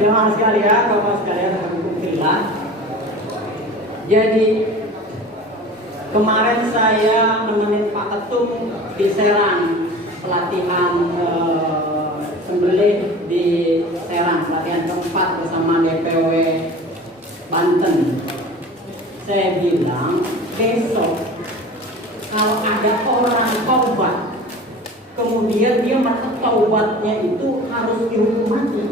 Jemaah sekalian, Bapak sekalian, alhamdulillah. Jadi kemarin saya nemenin Pak Ketum di Serang pelatihan sembelih di Serang, pelatihan keempat bersama DPW Banten. Saya bilang besok kalau ada orang taubat, kemudian dia mata taubatnya itu harus dihukum mati,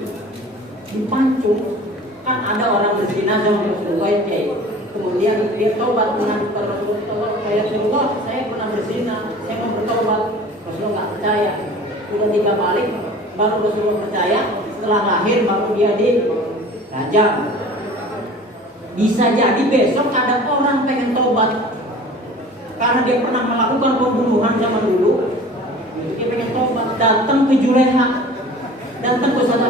dipancung. Kan ada orang berzina sama Rasulullah, kemudian dia taubat mengaku Rasulullah, Rasulullah saya pernah berzina, saya mau bertobat. Rasulullah nggak percaya, udah 3 kali baru Rasulullah percaya, setelah lahir baru dia dirajam. Bisa jadi besok ada orang pengen tobat karena dia pernah melakukan pembunuhan zaman dulu, dia pengen tobat, datang ke Juleha, datang ke Ustaz,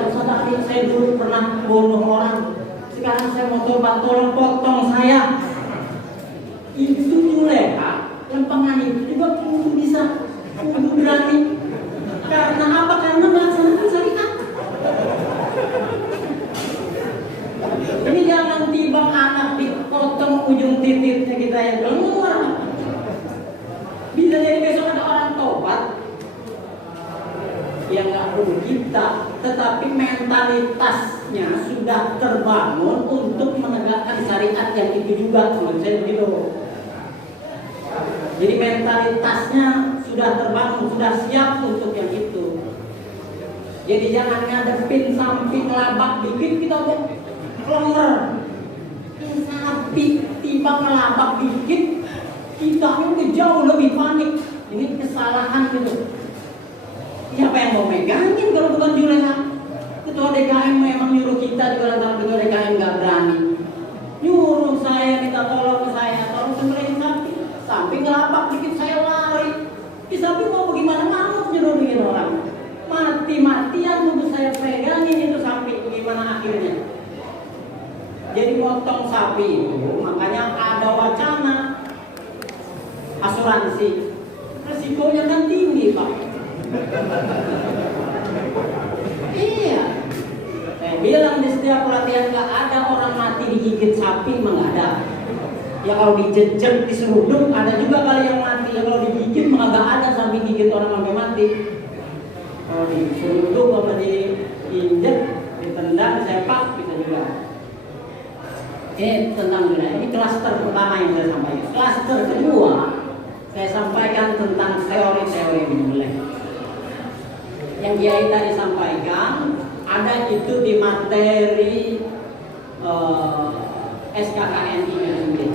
saya dulu pernah bunuh orang, sekarang saya mau tobat, tolong potong saya. Itu Juleha lempengan itu juga kudu bisa, kudu berani. Karena apa? Karena melaksanakan syariat. Ini jangan tiba anak dipotong ujung titiknya kita yang keluar. Bisa jadi besok ada orang tobat yang nggak perlu kita, tetapi mentalitasnya sudah terbangun untuk menegakkan syariat yang itu juga, menurut saya begitu. Jadi mentalitasnya sudah terbangun, sudah siap untuk yang itu. Jadi jangan ngadepin samping labak dikit kita kok klenger. Sapi tiba ngelabak dikit kita itu jauh lebih panik. Ini kesalahan gitu. Siapa yang mau megangin kalau bukan Juleha? Ketua DKM memang nyuruh kita, juga antara ketua DKM nggak berani. Nyuruh saya, minta tolong ke saya, tolong sembelihin sapi. Sapi ngelabak dikit saya lari. Di sapi mau bagaimana, mau nyuruhin orang. Mati-matian untuk saya pegangin itu sapi. Gimana akhirnya? Jadi potong sapi itu, makanya ada wacana asuransi. Resikonya kan tinggi, Pak. Iya. Saya bilang di setiap pelatihan nggak ada orang mati digigit sapi, mah nggak ada. Ya kalau dijejek, diseruduk, ada juga kali yang mati. Ya kalau digigit mah nggak ada sampai gigit orang sampai mati. Kalau diseruduk, kalau diinjek, ditendang, disepak, bisa juga. Ini tentang dunia. Ini klaster pertama yang saya sampaikan. Klaster kedua, saya sampaikan tentang teori-teori menyembelih. Yang Kiai tadi sampaikan ada itu di materi SKKNI menyembelih.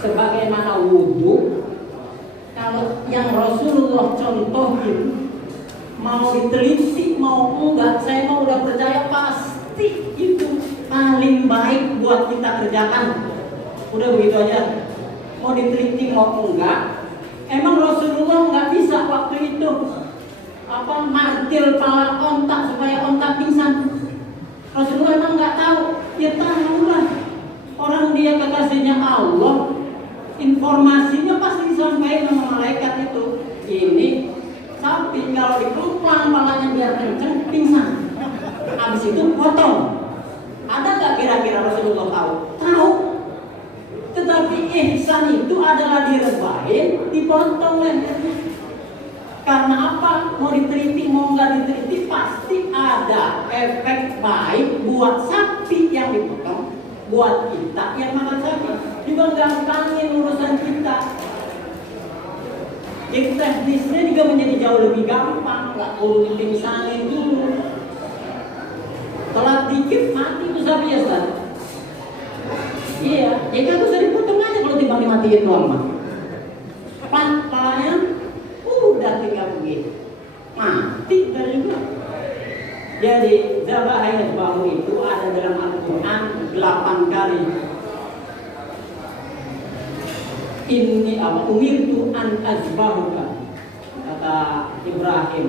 Sebagaimana wudhu, kalau yang Rasulullah contohin mau diteliti mau enggak, saya mau udah percaya pasti itu paling baik buat kita kerjakan. Udah begitu aja. Mau diteliti mau enggak, emang Rasulullah nggak bisa waktu itu martil pala ontak supaya ontak pingsan. Rasulullah emang nggak tahu. Ya tahu lah, orang dia kekasihnya Allah, informasinya pasti disampaikan sama malaikat itu. Ini sapi kalau dikemplang palanya biar kenceng pingsan, habis itu potong. Ada nggak kira-kira Rasulullah tahu? Tahu. Tetapi ihsan itu adalah direbahin, dipotong lehernya. Karena apa? Mau diteliti, mau nggak diteliti, pasti ada efek baik buat sapi yang dipotong, buat kita yang makan sapi. Juga gampangin urusan kita. Jadi teknisnya juga menjadi jauh lebih gampang, nggak perlu dipingsanin dulu. Telat dikit mati itu sapi ya, Ustaz. Iya, ya kan usah dipotong aja kalau tiba dimatiin doang mah. Palanya udah tinggal begini, mati dari juga. Jadi zabah ayat bahu itu ada dalam Al-Quran 8 kali. Ini apa? Umirtu an azbahuka, kata Ibrahim.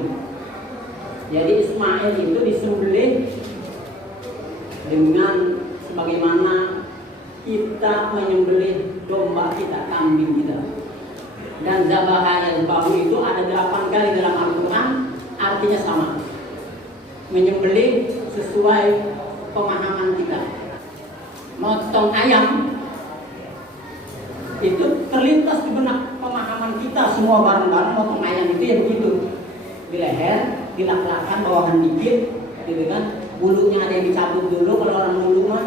Jadi Ismail itu disembelih dengan sebagaimana kita menyembelih domba kita, kambing kita. Dan zabah ayat bahu itu ada 8 kali dalam Al-Quran, artinya sama. menyembelih sesuai pemahaman kita. Motong ayam itu terlintas di benak pemahaman kita semua bareng-bareng. Motong ayam itu ya begitu, di leher dilak-lakan bawahan dikit gitu kan, bulunya ada yang dicabut dulu kalau orang dulu mah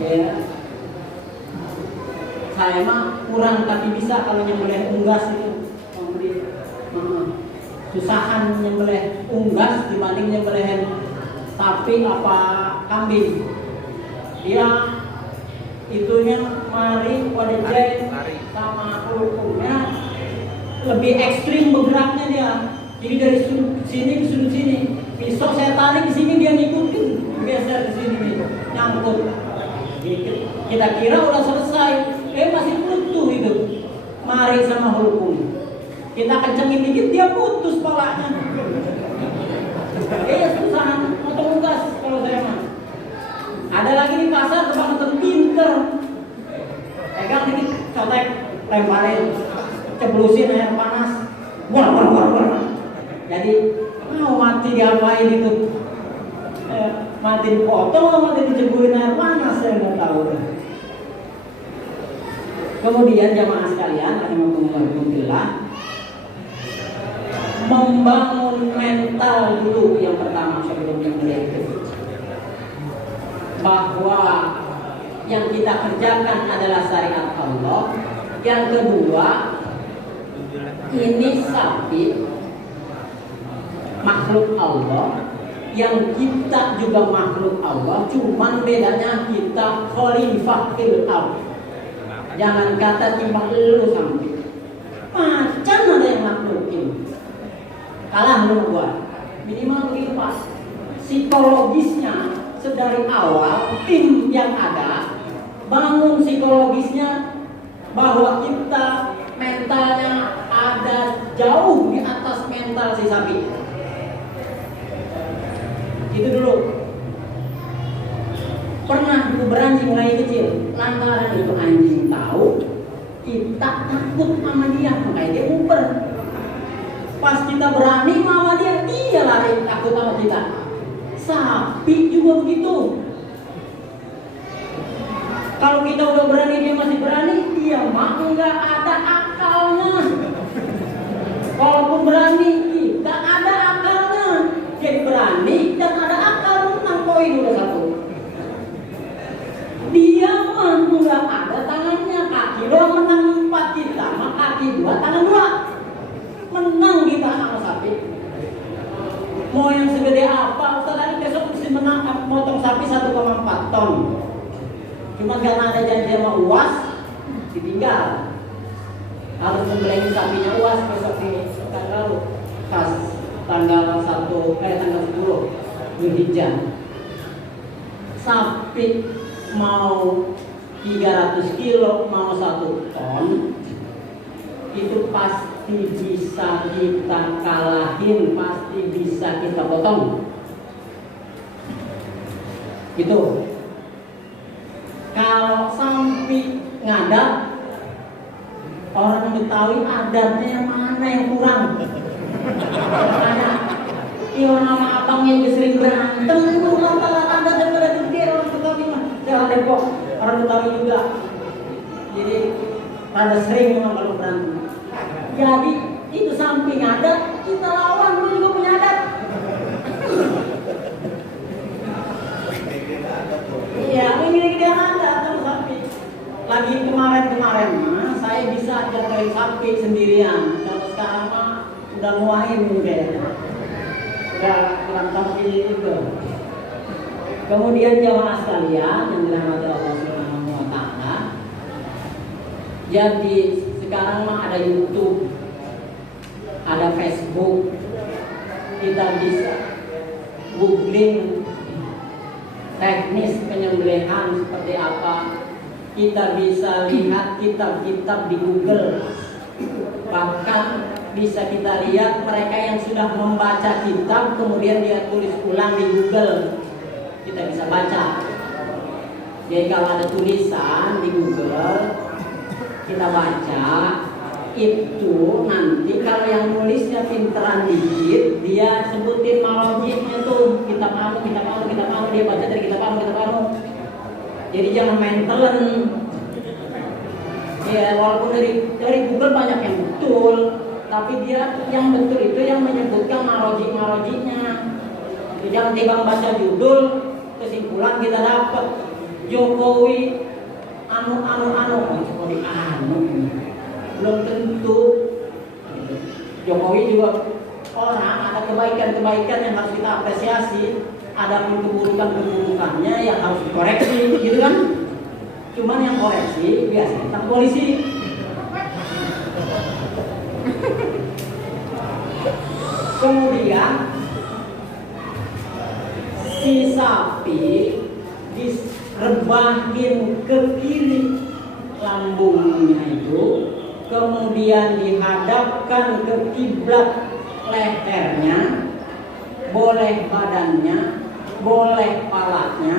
ya. Saya mah kurang tapi bisa kalau nyembelih unggas itu susahan nyembelih unggas dibanding nyembelih sapi apa kambing. Dia itunya mari pada jahit sama hukumnya lebih ekstrim bergeraknya dia. Jadi dari sudut sini ke sudut sini, pisau saya tarik di sini dia ngikutin, geser di sini nyangkut. Kita kira udah selesai, masih utuh itu. Mari sama hukum. Kita kencengin dikit dia putus palanya. Susahan motong unggas kalau saya mah. Ada lagi di pasar teman-teman pinter. Pegang dikit, cotek, lemparin, ceblusin air panas. Wah. Jadi mau mati diapain itu? Mati dipotong atau mati diceburin air panas, saya nggak tahu. Kemudian jamaah sekalian, alhamdulillah, membangun mental dulu yang pertama sebelum yang itu, bahwa yang kita kerjakan adalah syariat Allah. Yang kedua, ini sapi makhluk Allah, yang kita juga makhluk Allah, cuman bedanya kita khalifah fil ardh. Jangan kata timbang lu sampai macan ada yang maklukin, kalah lu gua. Minimal begitu Pak. Psikologisnya sedari awal tim yang ada bangun psikologisnya bahwa kita mentalnya ada jauh di atas mental si sapi. Itu dulu. Pernah beranjing mulai kecil, lantaran itu anjing tahu kita takut sama dia, makanya dia uber. Pas kita berani sama dia lari takut sama kita. Sapi juga begitu. Kalau kita udah berani dia masih berani, dia mah nggak ada akalnya. Walaupun berani kita ada akalnya. Jadi berani dan ada akal, menang poin udah satu. Dia mah nggak ada tangannya, kaki doang menang 4 kita, mah kaki 2 tangan 2. Menang kita sama sapi. Mau yang segede apa? Ustaz besok mesti menang potong sapi 1,4 ton. Cuma karena ada janji sama UAS, ditinggal. Harus membeli sapinya UAS besok di tanggal pas tanggal 10 Zulhijjah. Sapi mau 300 kilo, mau 1 ton, itu pasti bisa kita kalahin, pasti bisa kita potong. Gitu. Kalau sapi ngadat, orang Betawi adatnya yang mana yang kurang? Ada. Iya nama abangnya juga sering berantem itu adat yang ada gede orang Betawi mah. Jangan Depok, orang Betawi juga. Jadi rada sering memang kalau berantem. Jadi itu samping adat, kita lawan lu juga punya adat. Iya, ini dia ada sama sapi. Lagi kemarin saya bisa jagain sapi sendirian. Kalau sekarang mah udah nguahin kayaknya. Udah kurang sapi itu. Kemudian jamaah sekalian yang dirahmati Allah Subhanahu wa taala. Jadi sekarang mah ada YouTube, ada Facebook. Kita bisa googling teknis penyembelihan seperti apa. Kita bisa lihat kitab-kitab di Google. Bahkan bisa kita lihat mereka yang sudah membaca kitab kemudian dia tulis ulang di Google. Kita bisa baca. Jadi kalau ada tulisan di Google kita baca, itu nanti kalau yang nulisnya pinteran dikit, dia sebutin marojiknya tuh, kitab anu, dia baca dari kitab anu. Jadi jangan main telen. Ya walaupun dari Google banyak yang betul, tapi dia yang betul itu yang menyebutkan marojiknya. Jangan tiba baca judul, kesimpulan kita dapat Jokowi anu. Belum tentu. Jokowi juga orang, ada kebaikan-kebaikan yang harus kita apresiasi, ada keburukan-keburukannya yang harus dikoreksi, gitu kan? Cuman yang koreksi biasanya tentang polisi. Kemudian si sapi direbahin ke kiri lambungnya itu, kemudian dihadapkan ke kiblat lehernya, boleh badannya, boleh palanya,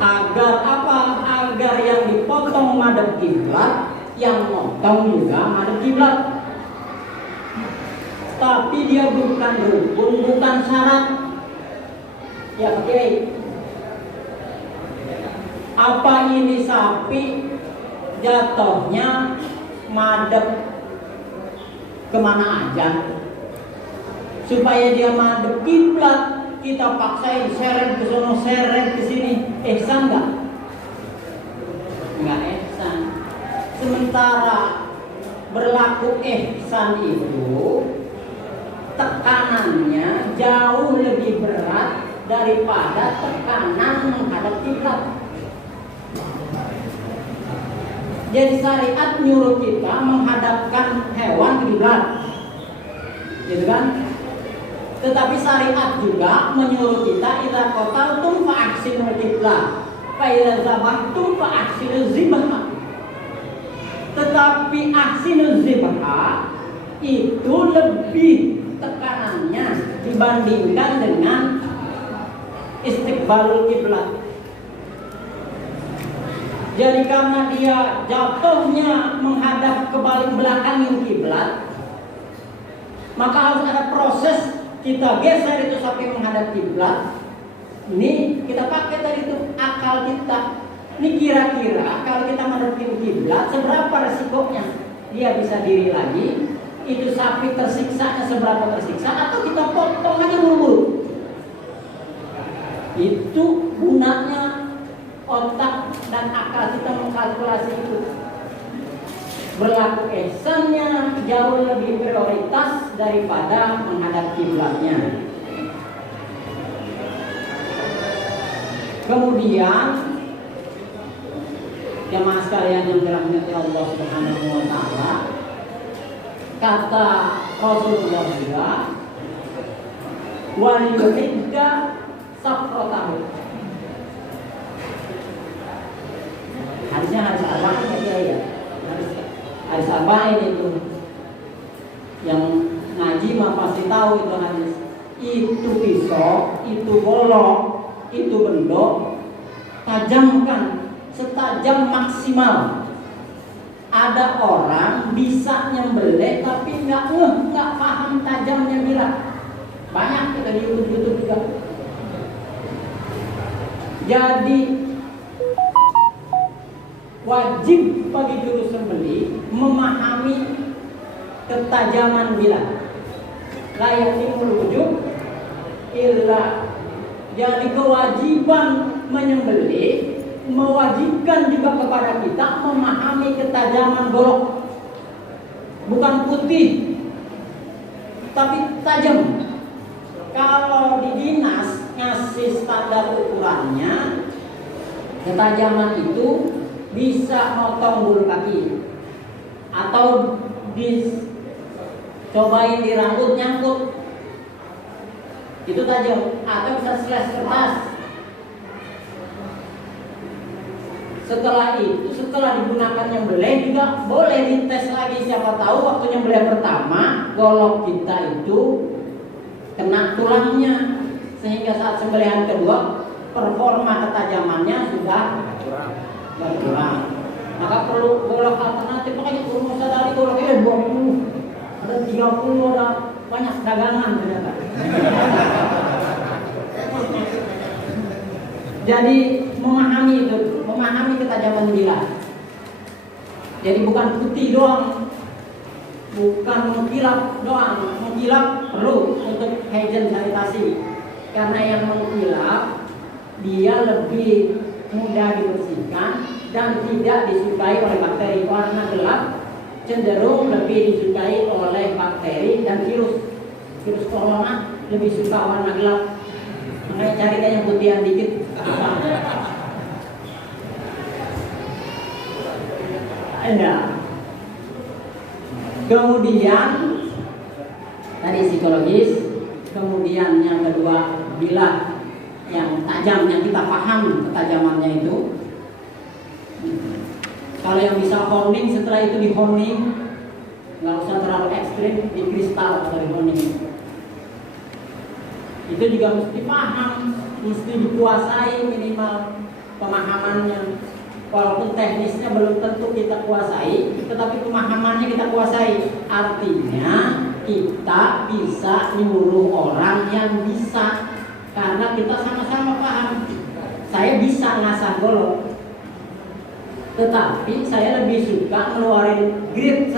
agar apa? Agar yang dipotong madhep kiblat, yang motong juga madhep kiblat. Tapi dia bukan rukun, bukan syarat. Ya oke. Apa ini sapi jatuhnya madep kemana aja? Supaya dia madep kiblat, kita paksain seret ke sono, seret ke sini. Ihsan enggak? Enggak ihsan. Sementara berlaku ihsan itu tekanannya jauh lebih berat daripada tekanan menghadap kiblat. Jadi syariat nyuruh kita menghadapkan hewan kiblat, gitu kan? Tetapi syariat juga menyuruh kita idza qataltum fa ahsinul qiblah, fa idza zabahtum fa ahsinuz zibha. Tetapi ahsinuz zibha itu lebih tekanannya dibandingkan dengan istiqbalul kiblat. Jadi karena dia jatuhnya menghadap ke balik belakang kiblat, maka harus ada proses kita geser itu sampai menghadap kiblat. Ini kita pakai tadi itu akal kita. Ini kira-kira kalau kita menghadap kiblat seberapa resikonya? Dia bisa diri lagi. Itu sapi tersiksanya seberapa tersiksa, atau kita potong aja dulu. Itu gunanya otak dan akal kita mengkalkulasi itu. Berlaku ihsannya jauh lebih prioritas daripada menghadap kiblatnya. Kemudian jemaah sekalian yang dirahmati Allah Subhanahu wa taala, kata Rasulullah juga, wal yuhidda safratahu. Harusnya harus apa ya? Harus apa ini tuh? Yang ngaji mah pasti tahu itu hadis. Itu pisau, itu golok, itu bendok, tajamkan setajam maksimal. Ada orang bisa nyembelih tapi nggak paham tajamnya bila. Banyak kita di YouTube juga. Jadi wajib bagi juru sembelih memahami ketajaman bila. La yatimul wujub illa. Jadi kewajiban menyembelih mewajibkan juga kepada kita memahami ketajaman golok. Bukan putih tapi tajam. Kalau di dinas ngasih standar ukurannya, ketajaman itu bisa motong bulu kaki, atau dicobain di rambut nyangkut, itu tajam, atau bisa slash kertas. Setelah itu, setelah digunakan nyembelih juga boleh dites lagi, siapa tahu waktu nyembelih pertama golok kita itu kena tulangnya, sehingga saat sembelihan kedua performa ketajamannya sudah berkurang. Maka perlu golok alternatif, makanya guru sadari goloknya 20, ada 30, ada banyak dagangan ternyata. Jadi memahami itu, memahami ketajaman bilah. Jadi bukan putih doang, bukan mengkilap doang. Mengkilap perlu untuk hygiene sanitasi, karena yang mengkilap dia lebih mudah dibersihkan dan tidak disukai oleh bakteri. Warna gelap cenderung lebih disukai oleh bakteri dan virus. Virus corona lebih suka warna gelap. Makanya carikan yang putihan dikit. Ya. Kemudian tadi psikologis, kemudian yang kedua bilah yang tajam, yang kita paham ketajamannya itu. Kalau yang bisa honing, setelah itu di honing, nggak usah terlalu ekstrim, di kristal atau di honing. Itu juga mesti paham, mesti dikuasai minimal pemahamannya. Walaupun teknisnya belum tentu kita kuasai, tetapi pemahamannya kita kuasai. Artinya kita bisa nyuruh orang yang bisa, karena kita sama-sama paham. Saya bisa ngasah golok, tetapi saya lebih suka ngeluarin grid